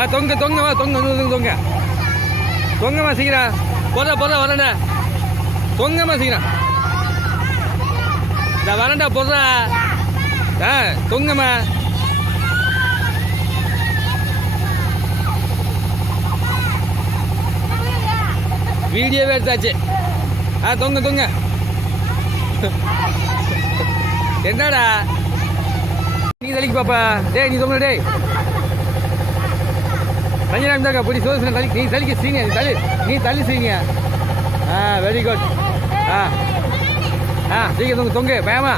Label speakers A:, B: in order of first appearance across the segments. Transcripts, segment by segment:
A: ஆ தொங்க தொங்கம்மா தொங்க தொங்க தொங்க தொங்கம்மா சீக்கிரம். போதா போதா வரேன்டா தொங்கம்மா சீக்கிரம். இந்த வரேன்டா போதா ஆ தொங்கம்மா. வீடியோவே எடுத்தாச்சு. ஆ தொங்க தொங்க. என்னடா? நீ தலைக்கு பாப்பா. டேய் நீ தொங்க டேய். ரஞ்சனா இருந்தாக்கா பிடி சோதனை தள்ளி நீ தள்ளிக்க சீனியா? நீ தள்ளி நீ தள்ளி சீனியா? ஆ வெரி குட் ஆ. ஆ சீக்கிரம் தொங்கு தொங்கு பயமா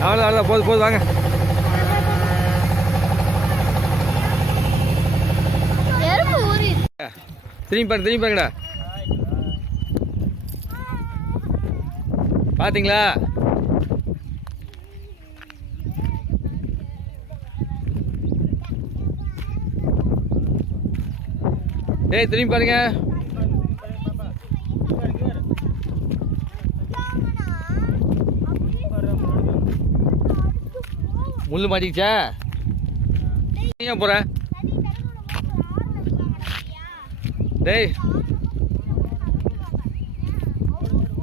A: அவ்வளோ அவ்வளோ போது போது வாங்க. திரும்பி பாருங்க திரும்பி பாருங்கடா. பாத்தீங்களா? டேய் திரும்பி பாருங்க. முள்ளு மாட்டிக்கிச்சா? ஏன் போற. டேய்.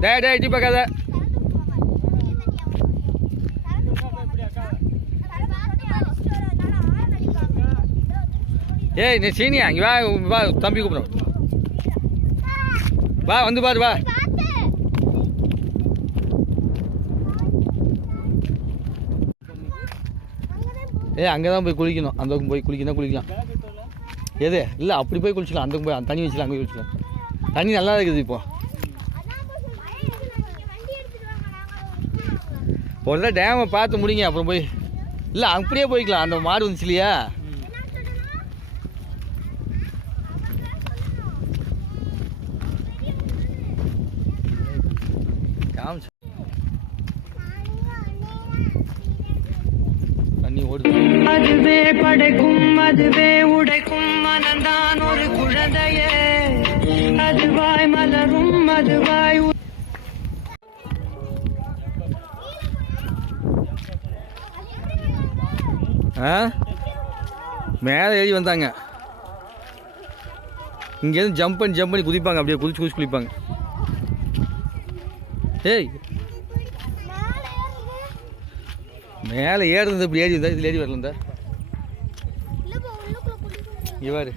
A: டேய் டேய் இடி பார்க்காத. ஏய் நீ சீனியா? இங்கே வா வா தம்பி கூப்பிடும் வா வந்து பாரு வா. ஏய் அங்கே தான் போய் குளிக்கணும். அந்த பக்கம் போய் குளிக்கணும் குளிக்கலாம். எது? இல்லை அப்படி போய் குளிச்சிக்கலாம். அந்த போய் தண்ணி வச்சுக்கலாம் அங்கே போய் தண்ணி நல்லா இருக்குது இப்போ. ஒரு டேமை பார்த்து முடிங்க அப்புறம் போய். இல்லை அப்படியே போய்க்கலாம். அந்த மாடு வந்துச்சு இல்லையா? தண்ணி ஓடுது.
B: அதுவே படைக்கும் அதுவே உடைக்கும் மனந்தான் ஒரு குழந்தையே. அதுவாய் மலரும் அதுவாய்
A: மேலே ஏறி வந்தாங்க. இங்கேருந்து ஜம்ப் பண்ணி ஜம்ப் பண்ணி குதிப்பாங்க அப்படியே குதிச்சு குதிச்சு குளிப்பாங்க. ஏய் மேலே ஏறுறது இப்படி ஏறி வந்தா இதில் ஏறி வரல இந்த. இவாரு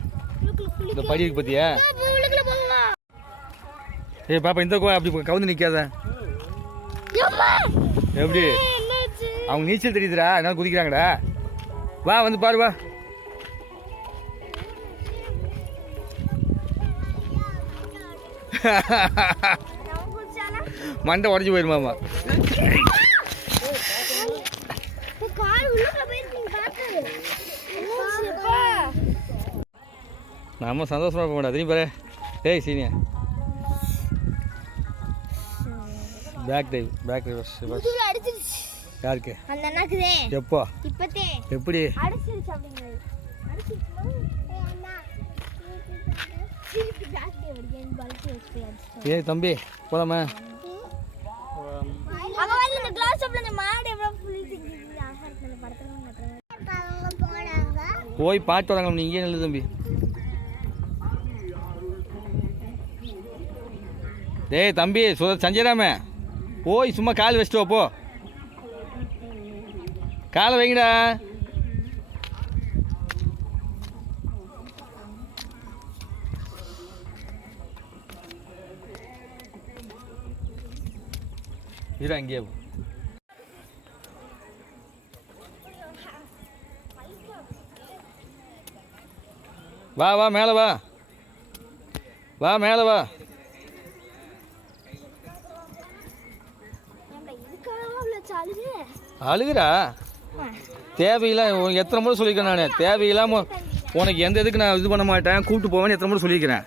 A: இந்த படி இருக்கு பார்த்தியா ஏய் பாப்பா இந்த கோ அப்படி கவுந்து நிற்காத எப்படி? அவங்க நீச்சல் தெரியுதுடா என்ன குதிக்கிறாங்கடா. வா வந்து பாரு வா. ha ha
C: ha ha போயிருக்கீங்க பாத்து என்னாச்சுப்பா
A: நம்ம சந்தோஷமா இருக்க மாட்டா திரும்பி பாரு. ஏய் சீனியா. பேக் டைவ் பேக்
C: முதுகுல அடிச்சிருச்சு.
A: யாருக்கு?
C: அந்த அண்ணாக்குதே.
A: எப்போ?
C: இப்பத்தே.
A: எப்படி?
C: அடிச்சிருச்சு அப்படிங்கிறது. ஏய் அண்ணா. திருப்பி பேக் டே வடிக்கேன் பல்ட்டி வச்சு அடிச்சிட்டேன்
A: ஏய் தம்பி போலாமா
C: அவ வந்து இந்த கிளாஸ் அப்ல இந்த மாடு எவ்வளவு
A: போய் பாட்டு வராங்க நீ இங்கே நில்லு தம்பி. டேய் தம்பி சு சஞ்சயராம போய் சும்மா கால் வச்சுட்டு வா போ. காலை வைங்கடா. இரு அங்கேயே போ. வா வா மேலே வா வா மேலே வா அழுகுறா? தேவையில்லை எத்தனை முறை சொல்லியிருக்கேன் நான். தேவையில்லாம உனக்கு எந்த இதுக்கு நான் இது பண்ண மாட்டேன் கூப்பிட்டு போவேன்னு எத்தனை முறை சொல்லியிருக்கிறேன்.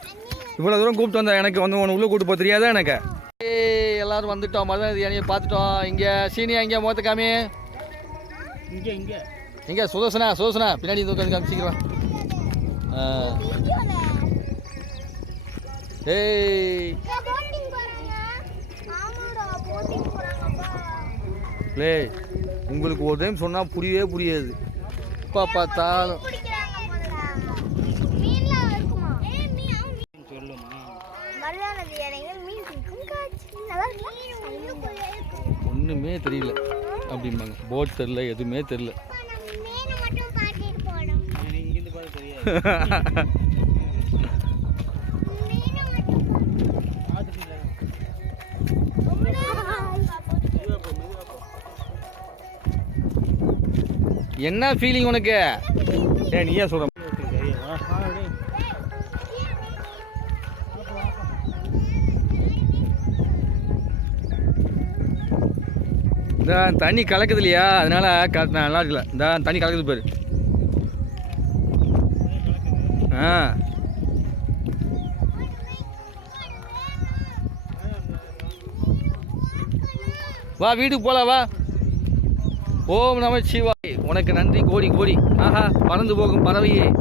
A: இவ்வளோ தூரம் கூப்பிட்டு வந்தேன் எனக்கு வந்து உனக்கு உள்ளே கூப்பிட்டு போக தெரியாதா எனக்கு? எல்லாரும் வந்துட்டோம். மதுரை யானையை பார்த்துட்டோம். இங்கே சீனியா இங்கே மொத்த காமி
D: இங்கே இங்கே.
A: இங்கே சுதர்சனா சுதர்சனா பின்னாடி இந்த உட்காந்து காமி சீக்கிரம். ஏய்.
C: போட்டிங் போறாங்க ஆமாடா போட்டிங் போறாங்கப்பா
A: லே உங்களுக்கு ஒரு டைம் சொன்னால் புரியவே புரியாது. எப்போ பார்த்தாலும்
C: பிடிக்கிறாங்க போல மீன்லாம் இருக்குமா ஏ மீன்
D: சொல்லுமா
C: மருதானது இலைகள் மீன் பிடிக்கும் காட்சி நல்லா இருக்கு
A: எதுவுமே தெரியல. அப்படிம்பாங்க. போட் தெரில எதுவுமே தெரில என்ன ஃபீலிங் உனக்கு? ஏ நீயே சொல்ற இந்த தண்ணி கலக்குது இல்லையா அதனால க- நல்லா இருக்கல. இந்த தண்ணி கலக்குது பாரு. ஆ. வா வீட்டுக்கு போகலாம் வா. ஓம் நம சிவாய். உனக்கு நன்றி கோடி கோடி. ஆஹா பறந்து போகும் பறவையே.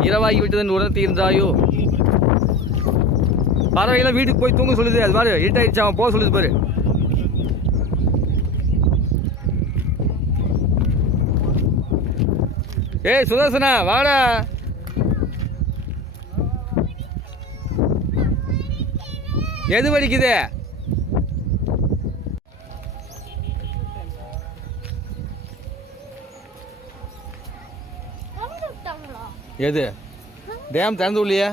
A: இரவாகி விட்டதன் உணர்த்தி இருந்தாயோ? பறவையெல்லாம் வீட்டுக்கு போய் தூங்க சொல்லுது. அது பாரு இருட்டாயிடுச்சு அவன் போக சொல்லுது பாரு. ஏய் சுதர்சனா வாடா. எது வலிக்குது? எது? டேம் திறந்து இல்லையா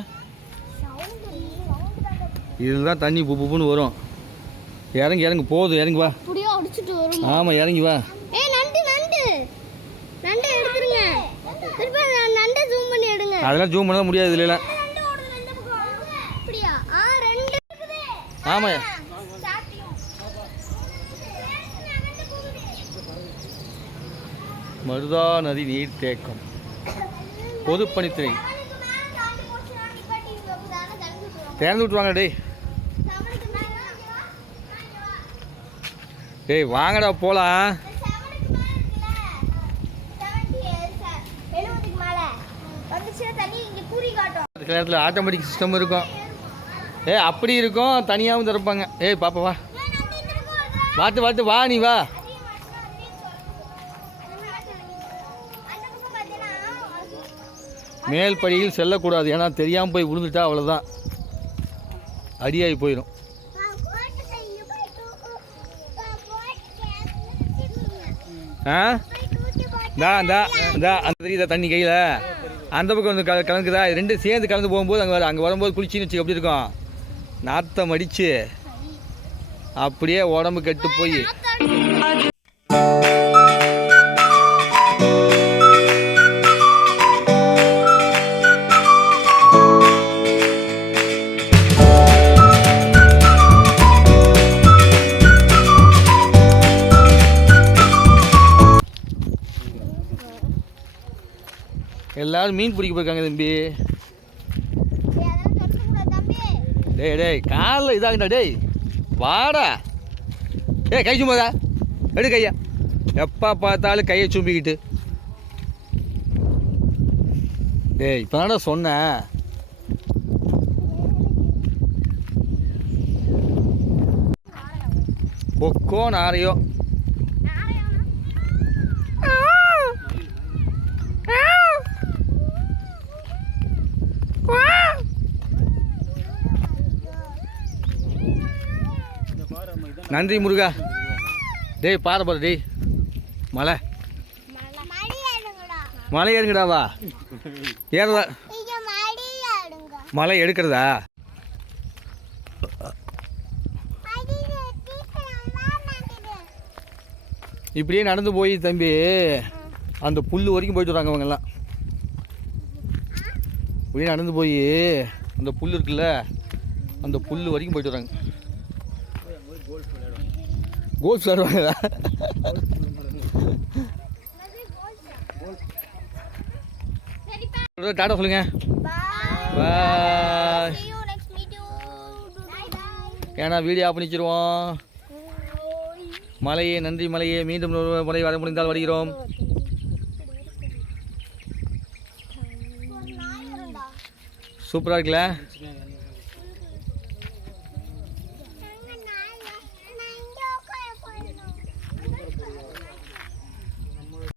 A: இதில் தான் தண்ணி புப்பு புப்புன்னு வரும். இறங்கி இறங்கு போதும் இறங்கி வா. ஆமாம் இறங்கி வா. அதெல்லாம் ஜூம் பண்ண முடியாது இதுல ஆமா மருதா நதி நீர் தேக்கம். பொதுப்பணித்துறை. திறந்து விட்டுவாங்க டேய். டேய் வாங்கடா போலாம். சில இடத்துல ஆட்டோமேட்டிக் சிஸ்டம் இருக்கும். ஏய் அப்படி இருக்கும் தனியாகவும் திறப்பாங்க. ஏய் பாப்பா வா. பார்த்து பார்த்து வா நீ வா. மேல் படியில் செல்லக்கூடாது. ஏன்னா தெரியாமல் போய் விழுந்துட்டா அவ்வளோதான் அடியாகி போயிடும் ஆ? இந்தா இந்தா இந்தா அந்த தெரியுதா தண்ணி கையில்? அந்த பக்கம் வந்து கல கலந்துக்குதா ரெண்டு ரெண்டும் சேர்ந்து கலந்து போகும்போது அங்கே அங்கே வரும்போது குளிச்சின்னு வச்சு எப்படி இருக்கும்? நாத்தம் அடித்து அப்படியே உடம்பு கெட்டு போய். எல்லாரும் மீன் பிடிக்க போயிருக்காங்க தம்பி. டேய் டேய் காலில் இதாகுண்டா டேய். வாடா. ஏய் கை சும்மாதா எடு கையா. எப்போ பார்த்தாலும் கையை சும்பிக்கிட்டு. டேய் இப்போ சொன்னேன் கொக்கோ நாரையோ. நன்றி முருகா. டேய் பாரு பாரு டேய். மலை. மலை ஏறுங்கடாவா ஏறதா மலை எடுக்கிறதா? இப்படியே நடந்து போய் தம்பி அந்த புல் வரைக்கும் போயிட்டு வராங்க அவங்கெல்லாம் இப்படியே நடந்து போய் அந்த புல் இருக்குல்ல அந்த புல் வரைக்கும் போயிட்டு வராங்க. கோல்ஃப் விளையாடுவாங்களா? டாடா சொல்லுங்க. பாய் ஏன்னா வீடியோ ஆஃப் பண்ணிச்சிருவோம். மலையே நன்றி மலையே மீண்டும் ஒரு முறை வர முடிந்தால் வருகிறோம். சூப்பராக இருக்குல்ல?